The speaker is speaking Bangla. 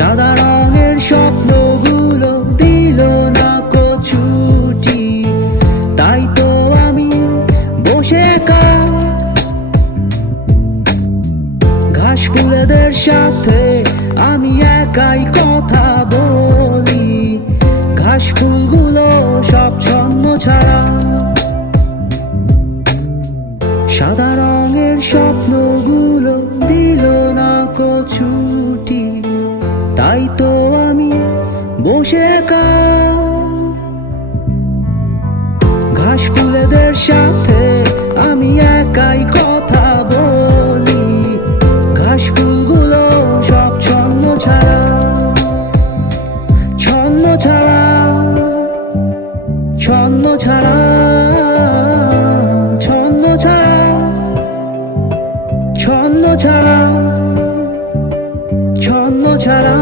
সাদা রঙের স্বপ্নগুলো দিল না ছুটি, তাই তো আমি বসে একা ঘাস ফুলেদের সাথে আমি একাই কথা বলি। ঘাস ফুলগুলো সব ছন্ন ছাড়া, সাদা রঙের স্বপ্নগুলো দিল না ছুটি, তাই তো আমি বসে একা ঘাস ফুলেদের সাথে আমি একাই কথা বলি। ঘাস ফুলগুলো সব ছন্ন ছাড়া, ছন্ন ছাড়া, ছন্ন ছাড়া, ছন্ন ছাড়া, ছন্ন ছাড়া, ছন্ন ছাড়া।